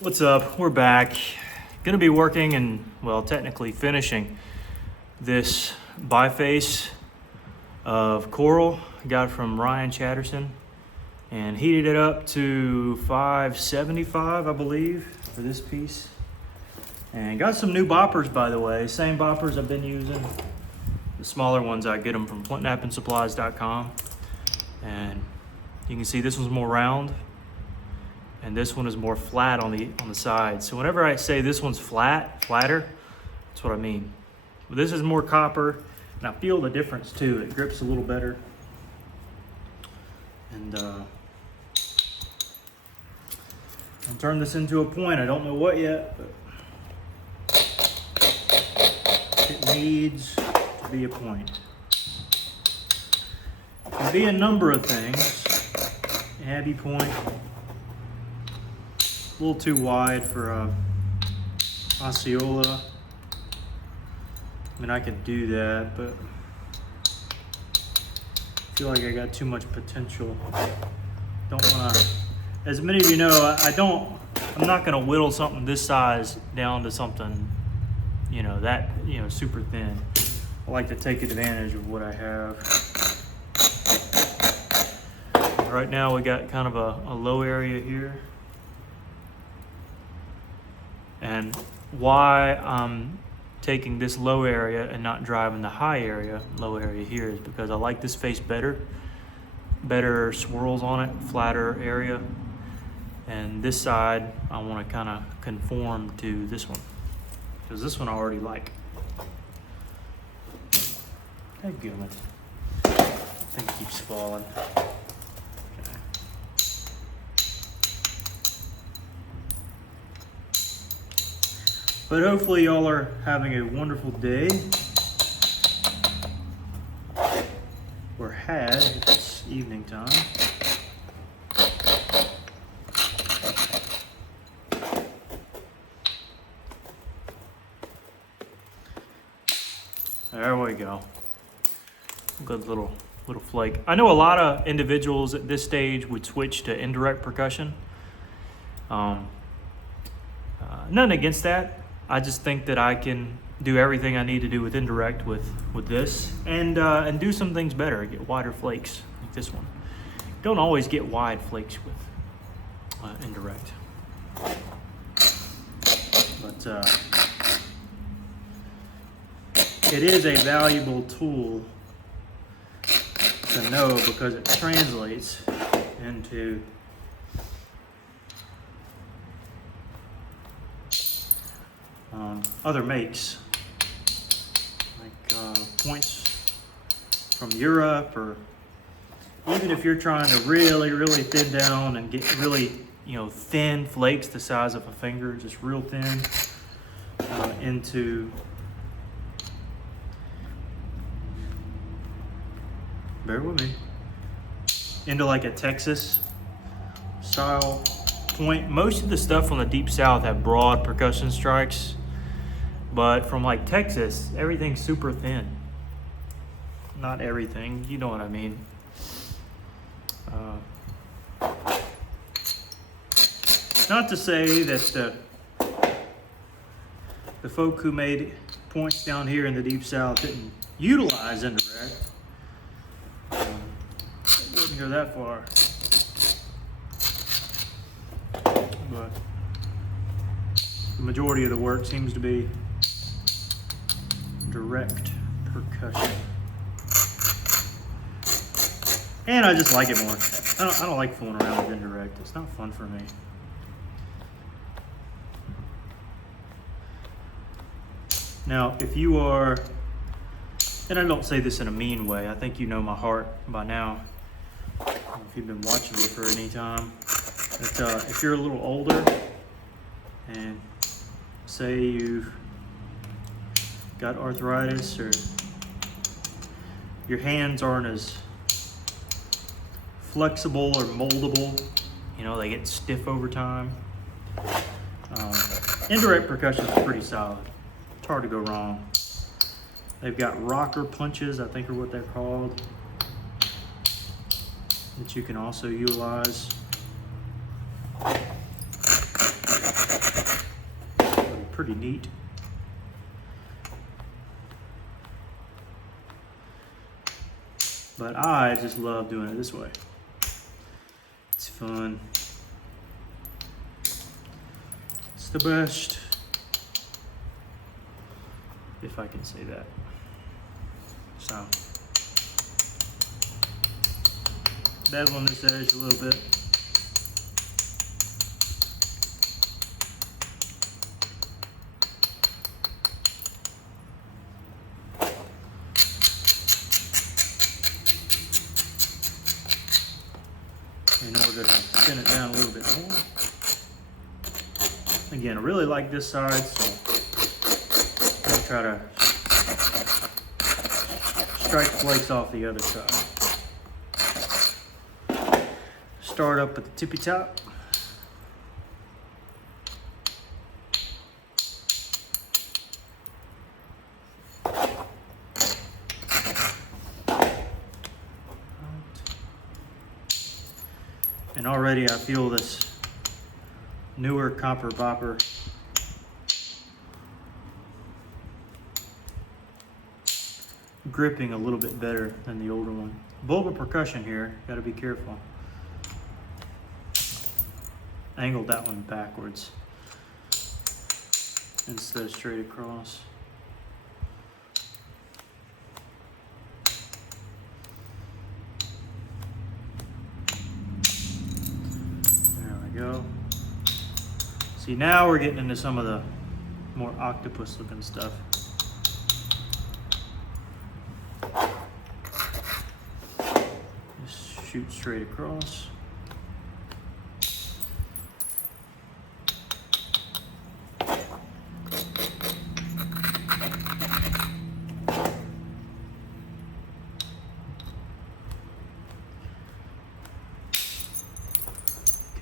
What's up? We're back. Gonna be working and, well, technically finishing this biface of coral. Got it from Ryan Chatterson and heated it up to 575, I believe, for this piece. And got some new boppers, by the way. Same boppers I've been using. The smaller ones, I get them from flintnappensupplies.com. And you can see this one's more round. And this one is more flat on the side. So whenever I say this one's flatter, that's what I mean. But this is more copper, and I feel the difference too. It grips a little better. And I'll turn this into a point. I don't know what yet, but it needs to be a point. It can be a number of things. Abbey point. A little too wide for Osceola. I mean, I could do that, but I feel like I got too much potential. Don't want to, as many of you know, I'm not going to whittle something this size down to something, super thin. I like to take advantage of what I have. Right now we got kind of a low area here. And why I'm taking this low area and not driving the low area here is because I like this face better swirls on it, flatter area. And this side, I want to kind of conform to this one, because this one I already like. Dadgummit. Thing keeps falling. But hopefully y'all are having a wonderful day. Or had, if it's evening time. There we go. Good little flake. I know a lot of individuals at this stage would switch to indirect percussion. Nothing against that. I just think that I can do everything I need to do with indirect with this, and do some things better. Get wider flakes like this one. Don't always get wide flakes with indirect, but it is a valuable tool to know, because it translates into other makes, like points from Europe, or even if you're trying to really thin down and get really thin flakes the size of a finger, just real thin, into, bear with me, into like a Texas style point. Most of the stuff from the deep south have broad percussion strikes, but from like Texas, everything's super thin. Not everything, you know what I mean. Not to say that the folk who made points down here in the deep south didn't utilize indirect. Wouldn't go that far. But the majority of the work seems to be direct percussion. And I just like it more. I don't like fooling around with indirect. It's not fun for me. Now, if you are, and I don't say this in a mean way, I think you know my heart by now, if you've been watching me for any time. But if you're a little older, and say you've got arthritis, or your hands aren't as flexible or moldable, they get stiff over time, indirect percussion is pretty solid. It's hard to go wrong. They've got rocker punches, I think are what they're called, that you can also utilize. pretty neat. But I just love doing it this way. It's fun. It's the best, if I can say that. So, bevel on this edge a little bit. In order to thin it down a little bit more. Again, I really like this side, so I'm gonna try to strike flakes off the other side. Start up at the tippy top. And already I feel this newer copper bopper gripping a little bit better than the older one. Bulba Percussion here, gotta be careful. Angled that one backwards instead of straight across. Go. See, now we're getting into some of the more octopus looking stuff. Just shoot straight across.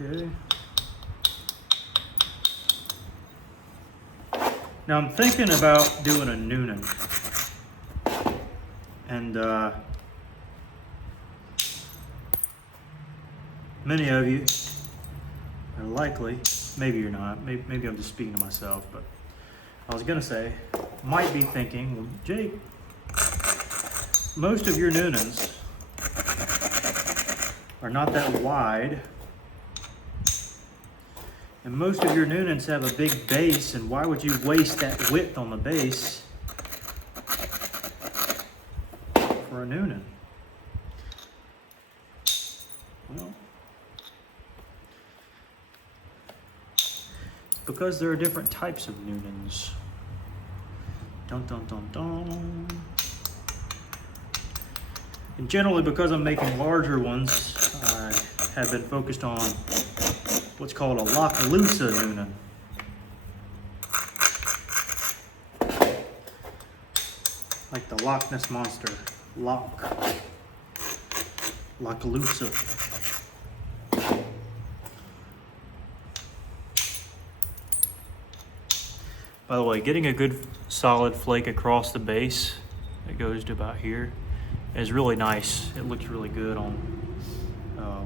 Okay. Now I'm thinking about doing a Nunan. And many of you are likely, maybe you're not, maybe I'm just speaking to myself, but I was gonna say, might be thinking, well, Jake, most of your Nunans are not that wide. And most of your Nunans have a big base, and why would you waste that width on the base for a Nunan? Well, because there are different types of Nunans. Dun dun dun dun. And generally, because I'm making larger ones, I have been focused on what's called a Lockalusa Nunan. Like the Loch Ness Monster. Lockalusa. By the way, getting a good solid flake across the base that goes to about here is really nice. It looks really good on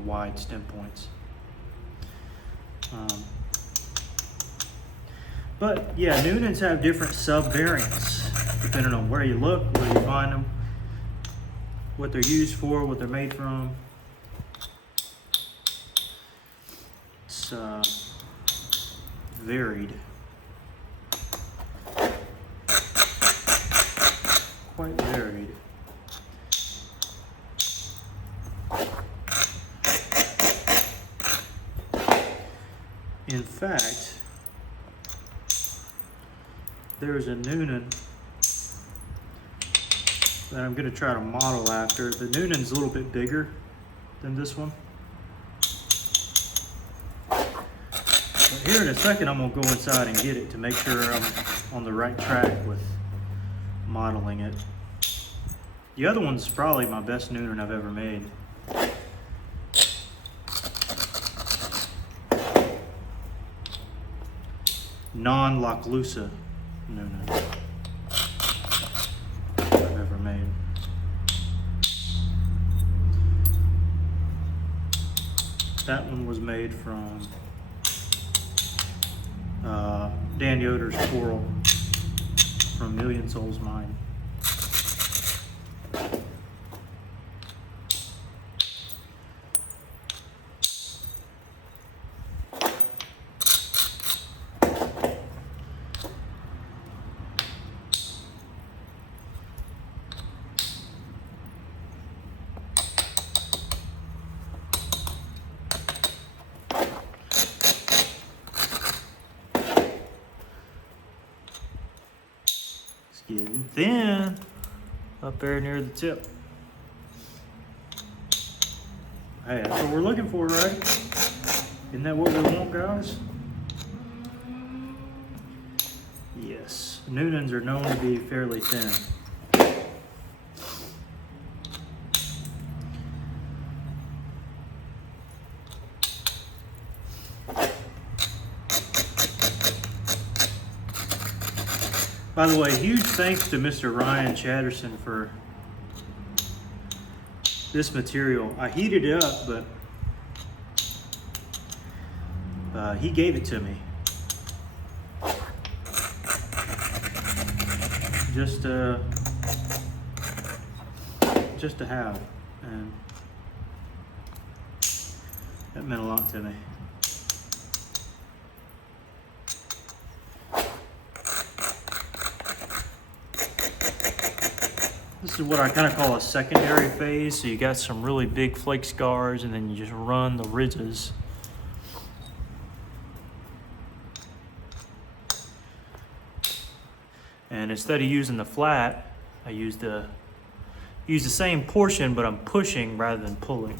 wide stem points. But yeah, Nunans have different sub-variants depending on where you look, where you find them, what they're used for, what they're made from. It's varied. Quite varied. In fact, there's a Nunan that I'm going to try to model after. The Nunan's a little bit bigger than this one. But here in a second, I'm going to go inside and get it to make sure I'm on the right track with modeling it. The other one's probably my best Nunan I've ever made. Non-Lockalusa Nunan I've ever made. That one was made from Dan Yoder's coral from Million Souls Mine. Getting thin up there near the tip. Hey, that's what we're looking for, right? Isn't that what we want, guys? Yes, Nunans are known to be fairly thin. By the way, huge thanks to Mr. Ryan Chatterson for this material. I heated it up, but he gave it to me. Just to have, and that meant a lot to me. This is what I kind of call a secondary phase. So you got some really big flake scars, and then you just run the ridges. And instead of using the flat, I use the same portion, but I'm pushing rather than pulling.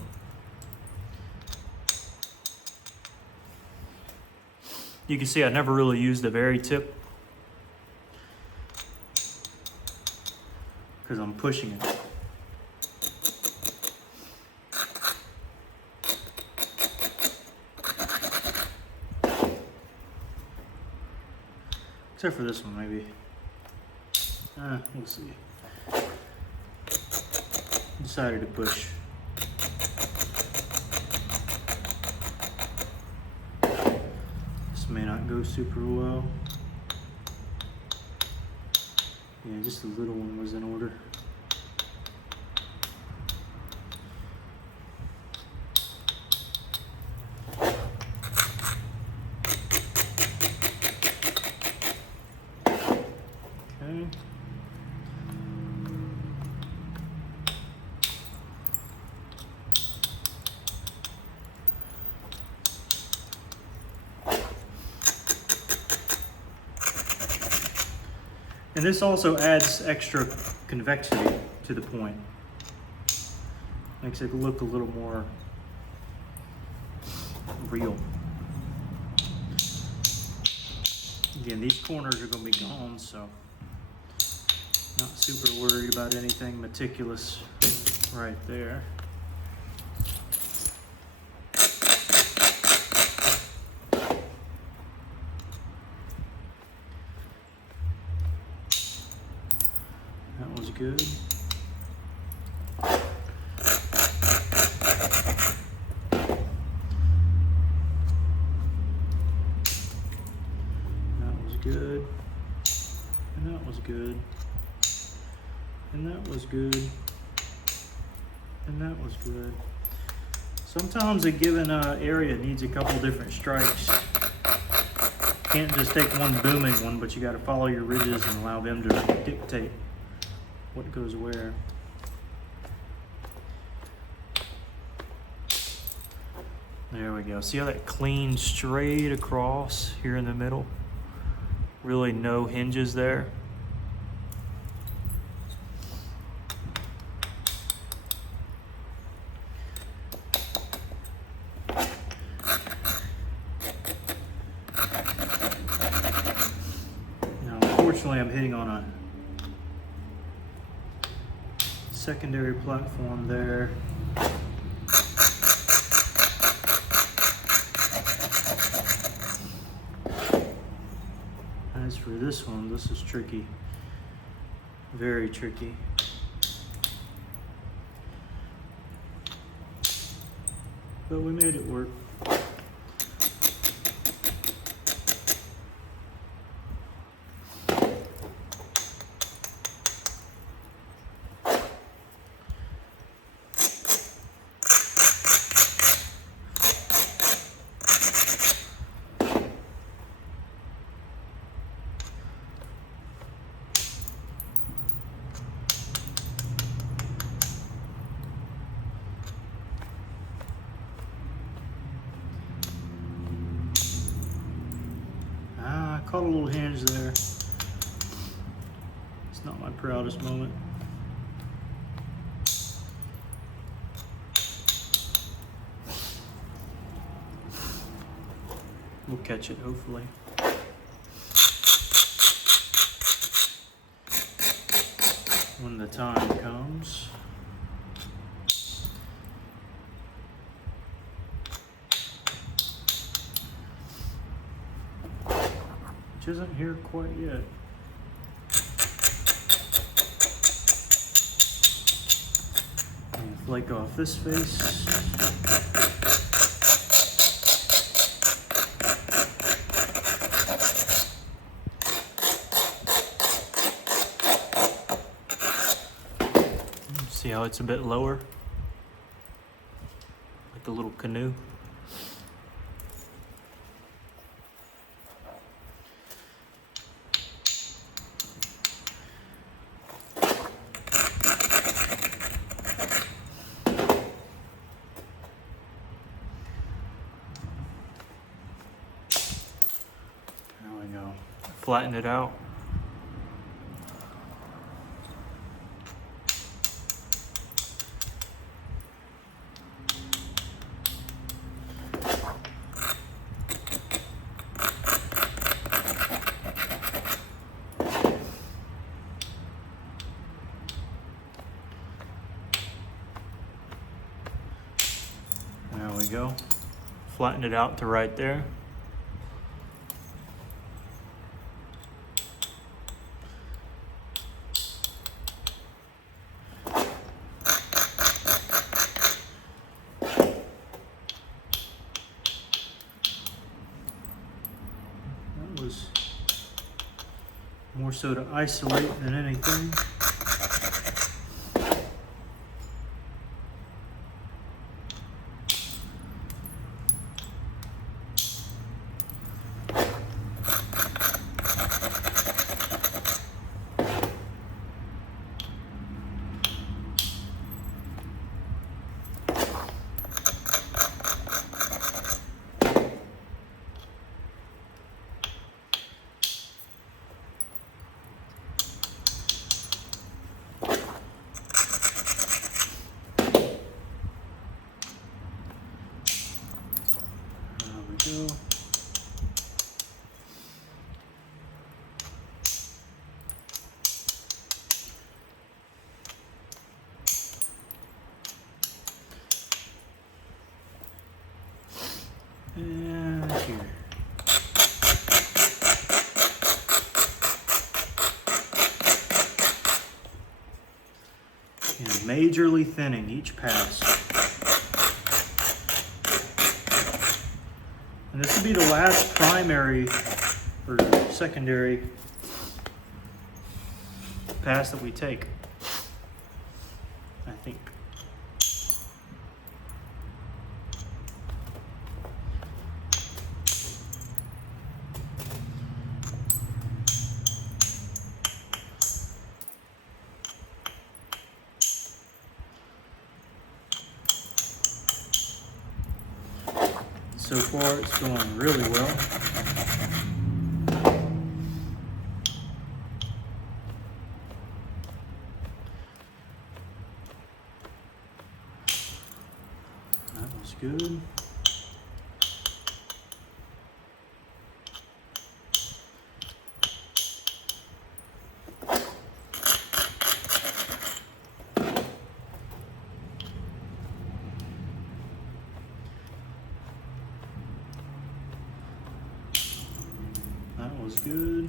You can see I never really used the very tip, because I'm pushing it. Except for this one, maybe. We'll see. Decided to push. This may not go super well. Yeah, just the little one was in order. Okay. And this also adds extra convexity to the point. Makes it look a little more real. Again, these corners are going to be gone, so not super worried about anything meticulous right there. That was good. Good, and that was good, and that was good, and that was good. Sometimes a given area needs a couple different strikes. Can't just take one booming one, but you got to follow your ridges and allow them to dictate what goes where. There we go. See how that clean straight across here in the middle? Really no hinges there. Now, unfortunately, I'm hitting on a secondary platform there. As for this one, this is tricky. Very tricky. But we made it work. Caught a little hinge there. It's not my proudest moment. We'll catch it, hopefully. When the time comes. Which isn't here quite yet. And flake off this face. See how it's a bit lower? Like a little canoe. There we go. Flatten it out. There we go. Flatten it out to right there. That was more so to isolate than anything. Go. And here. And majorly thinning each pass. And this will be the last primary or secondary pass that we take, I think. So far, it's going really well. That was good. That was good.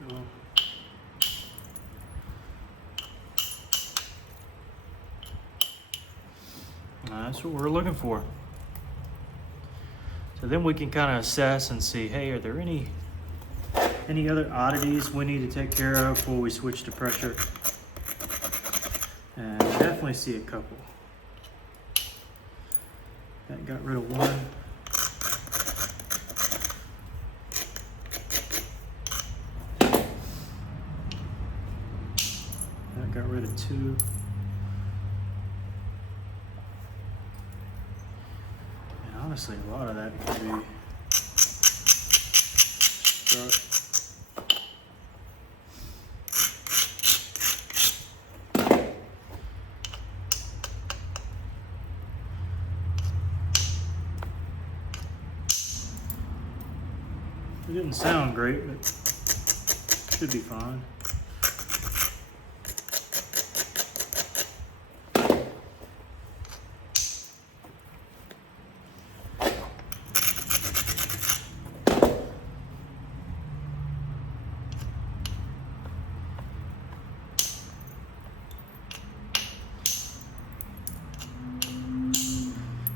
There we go. That's what we're looking for. So then we can kind of assess and see, hey, are there any other oddities we need to take care of before we switch to pressure? And definitely see a couple. That got rid of one. That got rid of two. And honestly, a lot of that could be struck. It didn't sound great, but should be fine.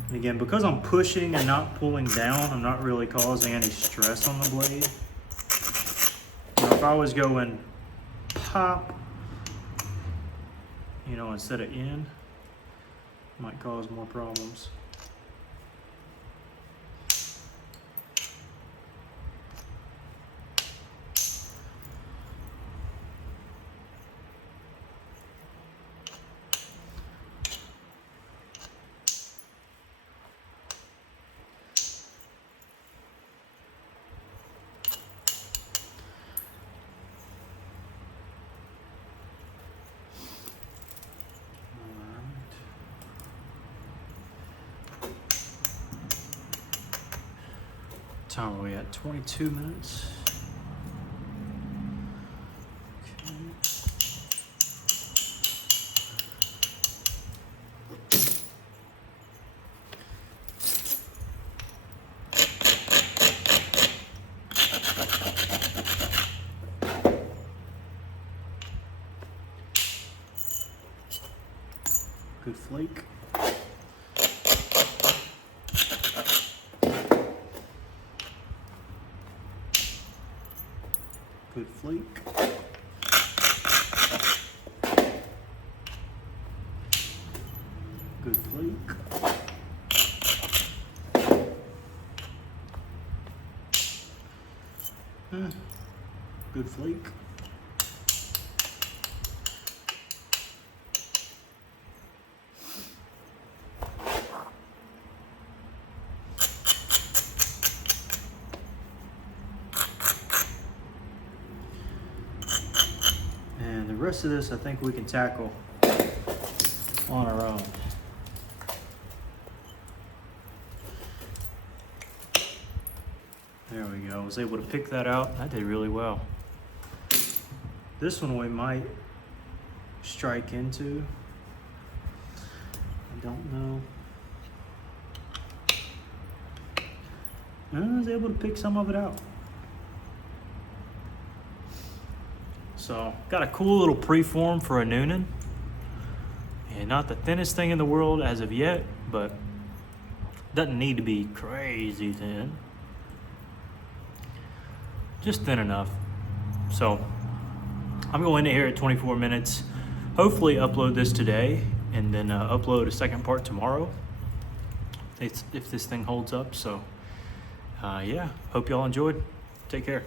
And again, because I'm pushing and not pulling down, I'm not really causing any stress on the blade. Now, if I was going pop, you know, instead of in, it might cause more problems. Time are we at? 22 minutes. Okay. Good flake. Good flake. Good flake. Good flake. And the rest of this, I think we can tackle on our own. There we go. I was able to pick that out. I did really well. This one we might strike into. I don't know. I was able to pick some of it out. So, got a cool little preform for a Nunan. And not the thinnest thing in the world as of yet, but doesn't need to be crazy thin. Just thin enough. So, I'm going to here at 24 minutes. Hopefully upload this today and then upload a second part tomorrow. If this thing holds up. So, yeah, hope y'all enjoyed. Take care.